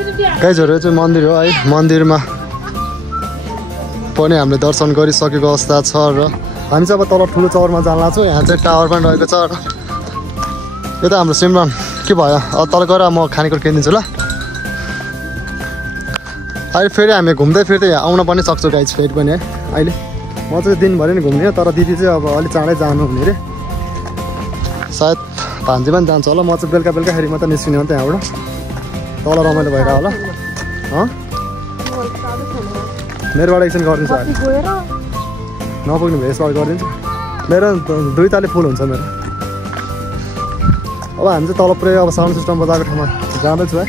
गाइजहरु चाहिँ मन्दिर हो है मन्दिरमा पनि हामीले दर्शन गरिसकेको अवस्था छ र हामी चाहिँ अब तल ठुलो चौरमा जान लाग्छौँ यहाँ चाहिँ टावर पनि रहेको छ र यो त हाम्रो सिमरन के भयो अब तल गएर म खानेकुरा किनिदिन्छु ल अहिले फेरि हामी घुम्दै फिर्दै यहाँ आउन पनि सक्छौँ गाइज फेरि पनि है अहिले म चाहिँ दिनभरि नै घुम्ने तर दिदी चाहिँ अब अलिक चाँडै जानु हुने अरे सायद भान्जी पनि जान्छ होला म चाहिँ बेलुकाखेरि मात्रै निस्किने हो त्यहाँबाट तल रमाइलो भएर होला मेरोबाट एकछिन गरिदिन्छु नपुग्नु भयो यसबाट गरिदिन्छु मेरो 2 ताले फुल हुन्छ मेरो अब हामी चाहिँ तल पुरै अब साउन्ड सिस्टम बजाएको ठाउँमा जाँदैछु है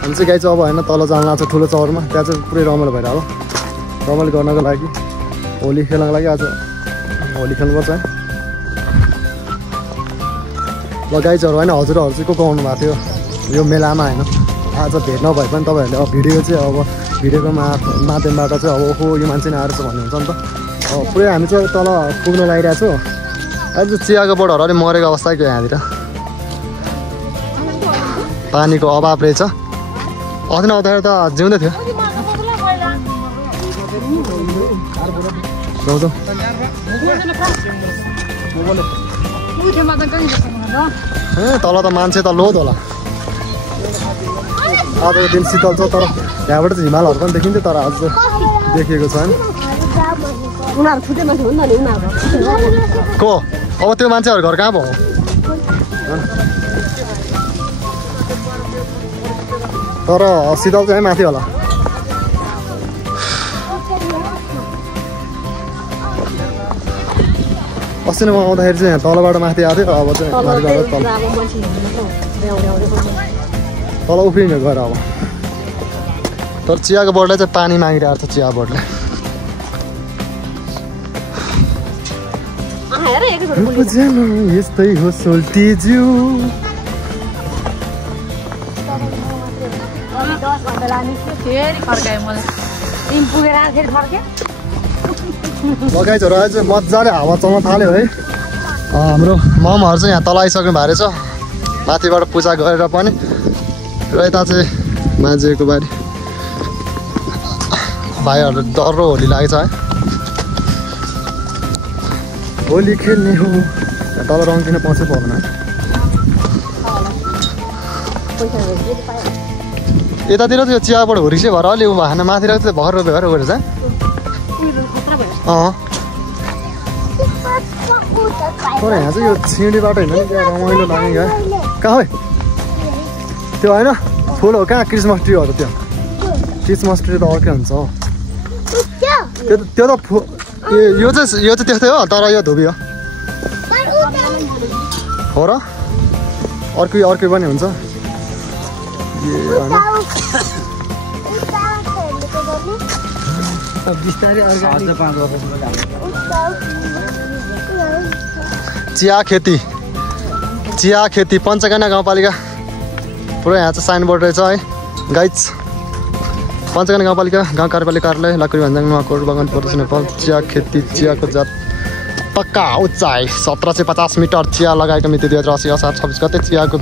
हामी चाहिँ गाई चाहिँ अब होइन तल जान लाग्छ ठुलो चौरमा त्यहाँ चाहिँ पुरै रमाइलो भएर होला रमाइलो गर्नको लागि होली खेल्नको लागि आज होली खेल्नुपर्छ है ल गाइजहरू होइन हजुरहरू चाहिँ को आउनु भएको थियो यो मेलामा होइन आज भेट नभए पनि तपाईँहरूले अब भिडियो चाहिँ अब भिडियोको माध्यमबाट चाहिँ अब ओहो यो मान्छे नै आएर छ भन्नुहुन्छ नि त अब पुरै हामी चाहिँ तल पुग्न लागिरहेको छु अहिले चाहिँ चियाको बोटहरू अलिक मरेको अवस्था के यहाँतिर पानीको अभाव रहेछ अस्ति आउँदाखेरि त जिउँदै थियो तल त मान्छे त लोद होला आजको दिन शीतल छ तर त्यहाँबाट चाहिँ हिमालहरू पनि देखिन्थ्यो तर आज देखिएको छैन को अब त्यो मान्छेहरू घर कहाँ भयो तर शीतल चाहिँ माथि होला अस्ति नै म आउँदाखेरि चाहिँ यहाँ तलबाट माथि आएको थियो अब चाहिँ माथि गएर तल उफ्रिने गएर अब तर चियाको बोटलाई चाहिँ पानी मागिरहेको छ चिया बोटले यस्तै हो सोल्टिज्यू लगाइजहरू अहिले चाहिँ मजाले हावा चल्न थाल्यो है हाम्रो ममहरू चाहिँ यहाँ तल आइसक्नु भएको रहेछ माथिबाट पूजा गरेर पनि र यता चाहिँ माझेको बारी भाइहरू डह्रो होली लागेछ है होली खेल्ने हो तल रङ किन पछै पर्दैन यतातिर चाहिँ यो चियाबाट हुर्किसै भएर अलि ऊ भएन माथितिर चाहिँ भर भएर गएर चाहिँ तर यहाँ चाहिँ यो सिँढीबाट होइन नि त्यहाँ रमाइलो लाग्ने क्या कहाँ हो त्यो होइन फुल हो कहाँ क्रिसमस ट्रीहरू त्यो क्रिसमस ट्री त अर्कै हुन्छ हो त्यो त यो चाहिँ त्यस्तै हो तर यो धुबी हो र अर्कै पनि हुन्छ चिया खेती पञ्चकन्या गाउँपालिका पुरै यहाँ चाहिँ साइनबोर्ड रहेछ है गाइज पञ्चकन्या गाउँपालिका गाउँ कार्यपालिका कार्यालय लाकुरी भन्ज्याङ नुवाकोट बगान प्रदेश नेपाल चिया खेती चियाको जात पक्का उचाइ 1750 मिटर चिया लगाएको मिति 2080 असार 26 गते चियाको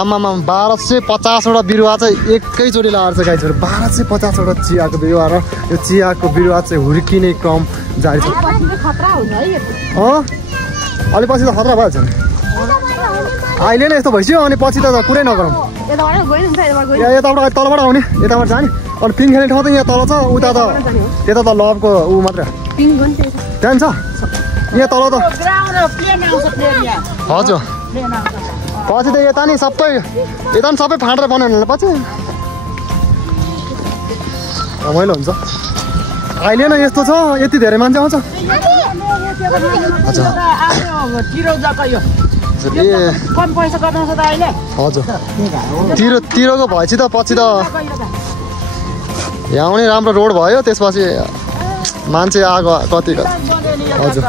आमामा 1250वटा बिरुवा चाहिँ एकैचोटि लगाएर चाहिँ गाइजहरू 1250वटा चियाको बिरुवा र यो चियाको बिरुवा चाहिँ हुर्किने क्रम जारी छ अलि पछि त खतरा भइहाल्छ नि अहिले नै यस्तो भइसक्यो अनि पछि त कुरै नगरौँ यताबाट तलबाट आउने यताबाट जाने अनि पिङ खेल्ने ठाउँ त यहाँ तल छ उता त त्यता त लभको ऊ मात्र त्यहाँ छ यहाँ तल त हजुर पछि त यता नि सबै फाँटेर बनाउनु पछि रमाइलो हुन्छ अहिले नै यस्तो छ यति धेरै मान्छे आउँछ हजुर तिरोको भएपछि त पछि त यहाँ आउने राम्रो रोड भयो त्यसपछि मान्छे आएको कति हजुर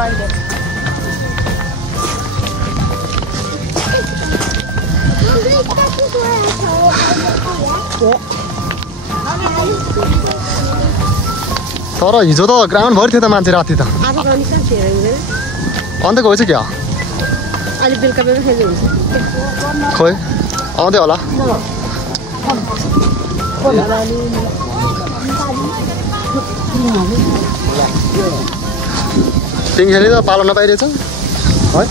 तर हिजो त ग्राउन्ड भरि थियो त मान्छे राति त अन्त गएछ क्या खोइ आउँदै होला पिङ खेली त पालो नपाइरहेछ है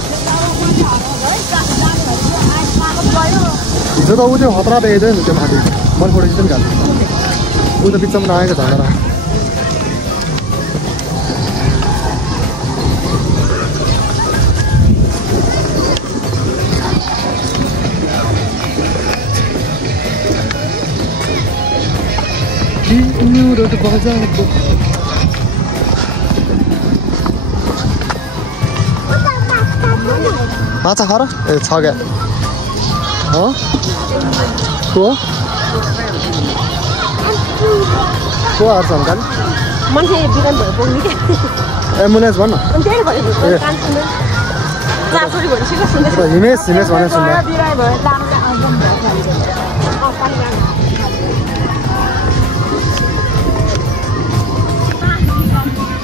हिजो त ऊ त्यो खतरा देखेको थियो नि त्यो माथि मैले फोटो खिच्नु नि खालि ऊ त बिचमा नआएको झगडा रोड बजारको माछा खा र ए छ क्या को हार्छ काली एम्बुलेन्स भन्न हिमेश हिमेश भनेर सुन्दा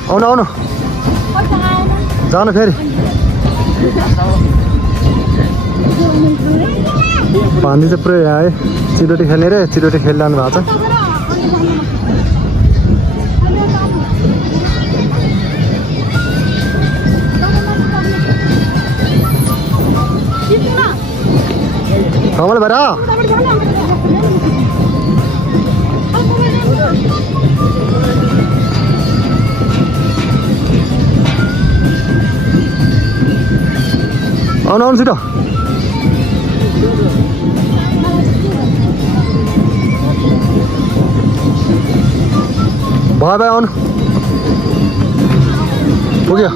आउनु आउनु जानु फेरि भान्जी चाहिँ पुरै आयो चिरोटी खेल्ने रे चिरोटी खेलिरहनु भएको छ रमाइलो भएर आउनु आउनु छिटो भयो भयो आउनु पुग्यो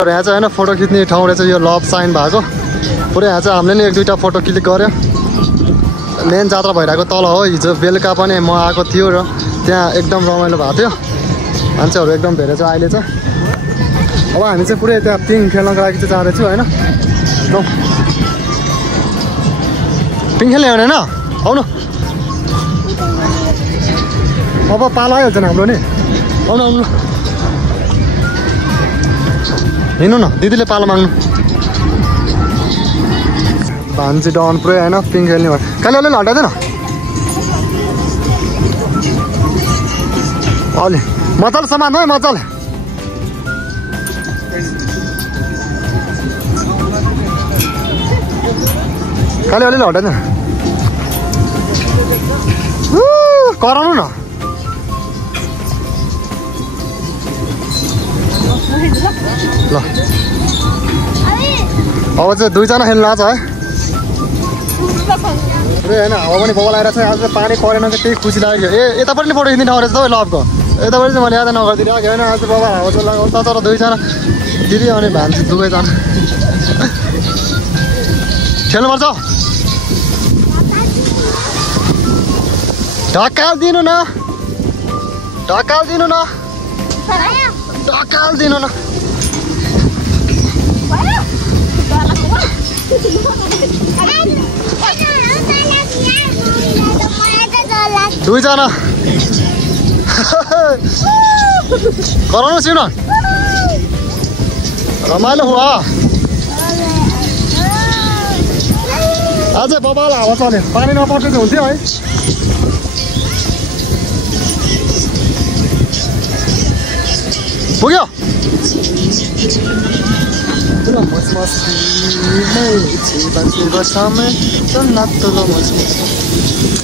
यहाँ चाहिँ होइन फोटो खिच्ने ठाउँ रहेछ यो लभ साइन भएको पुरै यहाँ चाहिँ हामीले नि एक दुईवटा फोटो क्लिक गऱ्यो मेन जात्रा भइरहेको तल हो हिजो बेलुका पनि म आएको थियो र त्यहाँ एकदम रमाइलो भएको थियो मान्छेहरू एकदम धेरै छ अहिले चाहिँ अब हामी चाहिँ पुरै त्यहाँ पिङ खेल्नको लागि चाहिँ जाँदैछौँ होइन पिङ खेल्ने होइन आउनु अब पालो आइहाल्छ नि हाम्रो नि आउनु आउनु हिँड्नु न दिदीले पालो माग्नु भान्जी डाउन पुरै होइन पिङ खेल्ने भयो कहिले अलिअलि हटाइदिएन अलि मजाले सामान है मजाले कहिले अलिअलि हटाइदिएन कराउनु न ल अब चाहिँ दुईजना खेल्नु लाग्छ है होइन हावा पनि बबल आएर चाहिँ आज पानी परेन चाहिँ त्यही खुसी लाग्यो ए यतापट्टि नि फोटो खिच्ने ठाउँ रहेछ तपाईँ लभको यतापट्टि चाहिँ मैले याद नगरिदिरहेको होइन आज बबल हावा चाहिँ लगाउँछ तर दुईजना दिदी अनि भान्जी दुवैजना खेल्नुपर्छ ढकाल दिनु न ढकाल दिनु न ढकाल दिनु न दुईजना गराउनु सिउन रमाइलो हो अझै बबाल हावा चल्यो पानी नपर्छ चाहिँ हुन्थ्यो है पुग्यो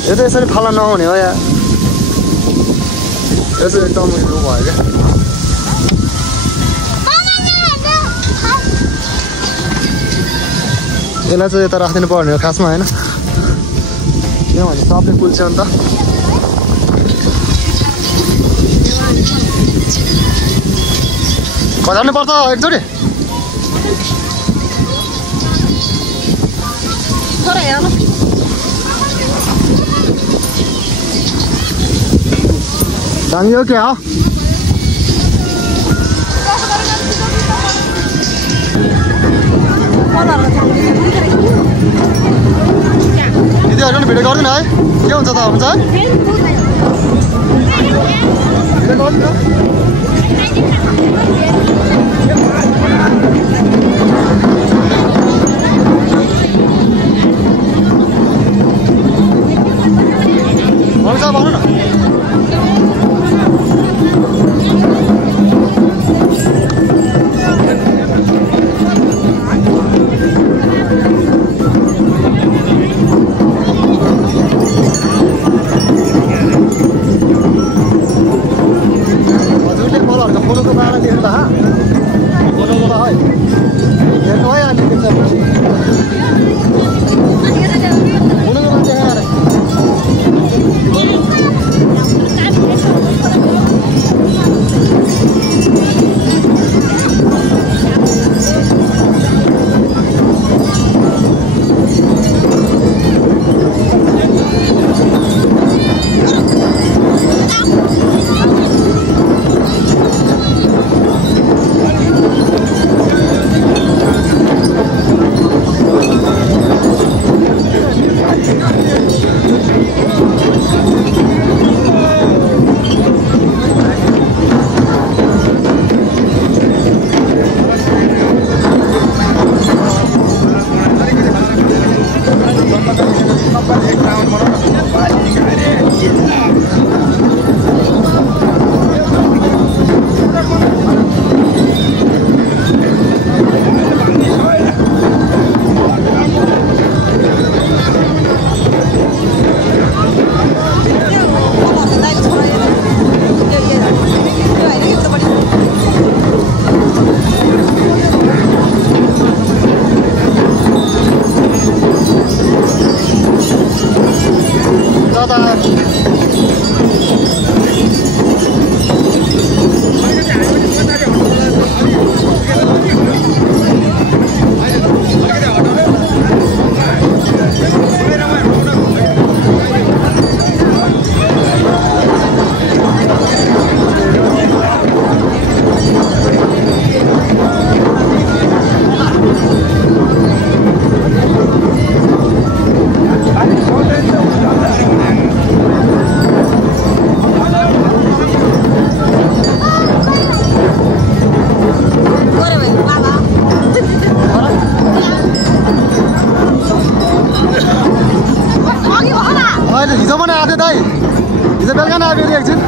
यो त यसरी फला नहुने हो या यो चाहिँ एकदम उयो भयो क्या यसलाई चाहिँ यता राखिदिनु पर्ने हो खासमा होइन किनभने सबले कुल्छ नि त खजार्नु पर्छ एकचोटि जानियो क्या हो दिदीहरू पनि भिडियो गर्दैन है के हुन्छ त हुन्छ भन्नु न हजुरले बलहरूको फोटोको बारेमा लेख्नु भएको फोटोको है हेर्नु है अनि देख्छ फोटोको बारेमा देखाएर हिजो पनि आएको थियो दाइ हिजो बेलुका नै आयो एकछिन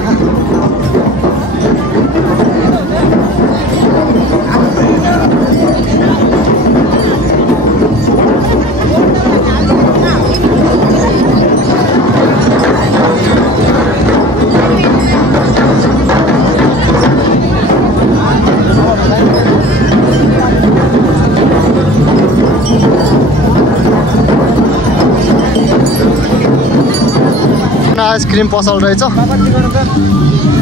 आइसक्रिम पसल रहेछ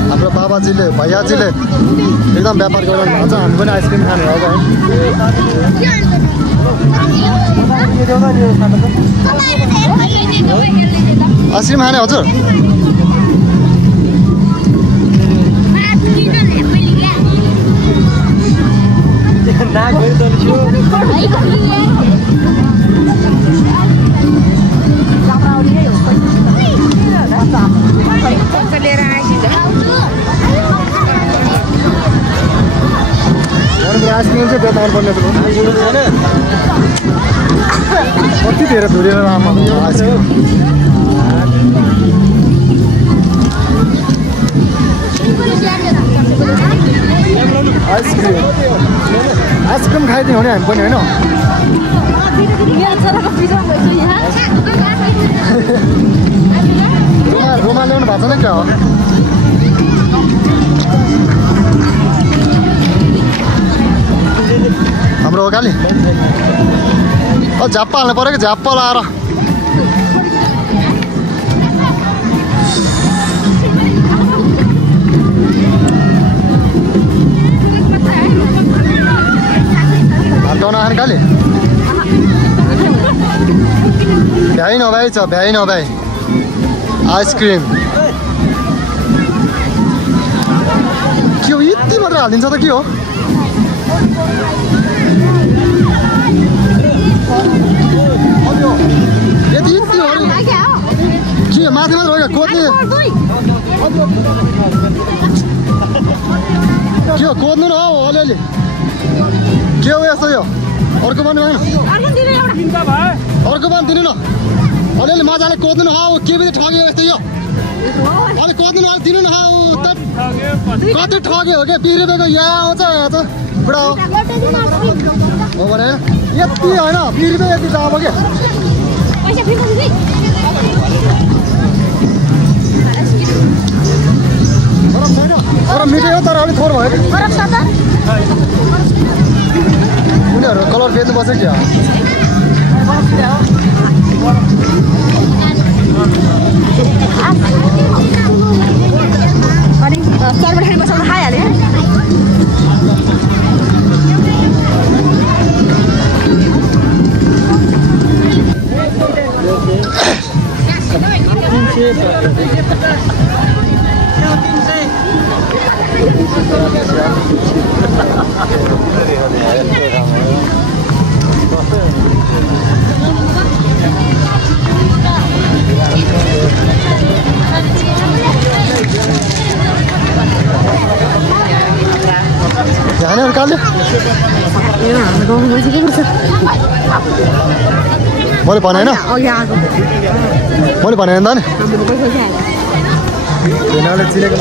हाम्रो बाबाजीले भैयाजीले एकदम व्यापार गरिरहनु भएको छ हामी पनि आइसक्रिम खाने हो आइसक्रिम खाने हजुर आइसक्रिम चाहिँ बेताउनु पर्ने कति धेरै धुरेर आइसक्रिम आइसक्रिम खाइदियो भने हामी पनि होइन रुमा ल्याउनु भएको छ नि क्या हो हाम्रो ओकाली झाप्पा हाल्नु पऱ्यो कि झाप्पा लाएर हटाउन आएन काली भ्याइ नभ्याइ छ भ्याइ नभ्याइ आइसक्रिम के हो यति मात्र हालिदिन्छ त के हो यति यति के माथि मात्र हो क्या कोद्ने के हो कोद्नु न हौ अलिअलि के हो यस्तो यो अर्को पनि भएन अर्को पनि दिनु न अलिअलि मजाले कोद्नु न हौ के पनि ठग्यो यस्तो यो अलि कोद्नु न दिनु न हौ कति ठग्यो हो क्या 20 रुपियाँको यहाँ आउँछ यहाँ त बुढा हो भने यति होइन 20 रुपियाँ यति त अब क्या तर मिठो हो तर अलिक थोर भयो उनीहरू कलर बेच्नुपर्छ क्या खाइहाले यहाँनिर काले मैले भने होइन मैले भने नि भेनाले चिनेको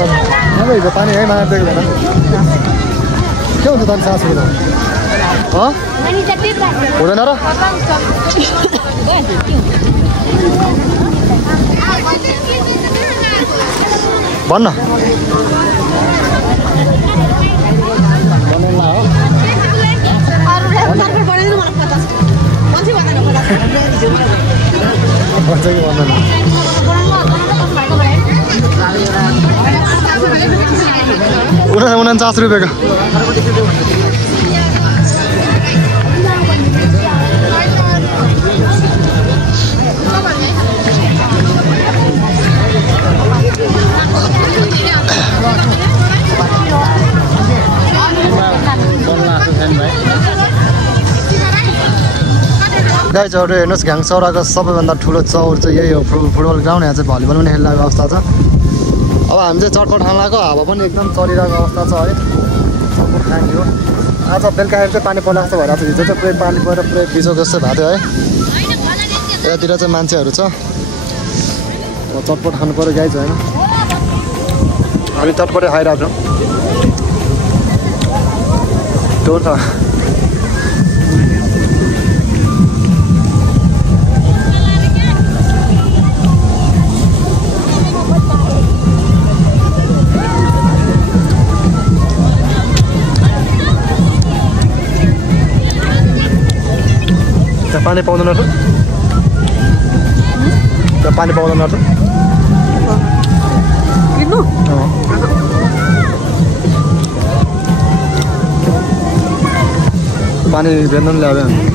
नभए हिजो पानी है मारिदिएको भेना के हुन्छ त सासु हुँदैन र भन्न ₹49 रुपियाँको गाइजहरू हेर्नुहोस् घ्याङचौराको सबैभन्दा ठुलो चौर चाहिँ यही हो फुटबल ग्राउन्ड यहाँ चाहिँ भलिबल पनि खेल्ने अवस्था छ अब हामी चाहिँ चटपट खान लागेको हावा पनि एकदम चलिरहेको अवस्था छ है चटपट खाने हो आज बेलुकाखेरि चाहिँ पानी पर्ला जस्तो भइरहेको छ हिजो चाहिँ पुरै पानी परेर पुरै बिजो जस्तो भएको थियो है यतातिर चाहिँ मान्छेहरू छ चटपट खानु पऱ्यो गाइज होइन हामी चटपटै खाइरहेको छौँ त्यो छ पानी पाउँदैन त पानी पाउँदैन त पानी भेट्नु नि ल्यायो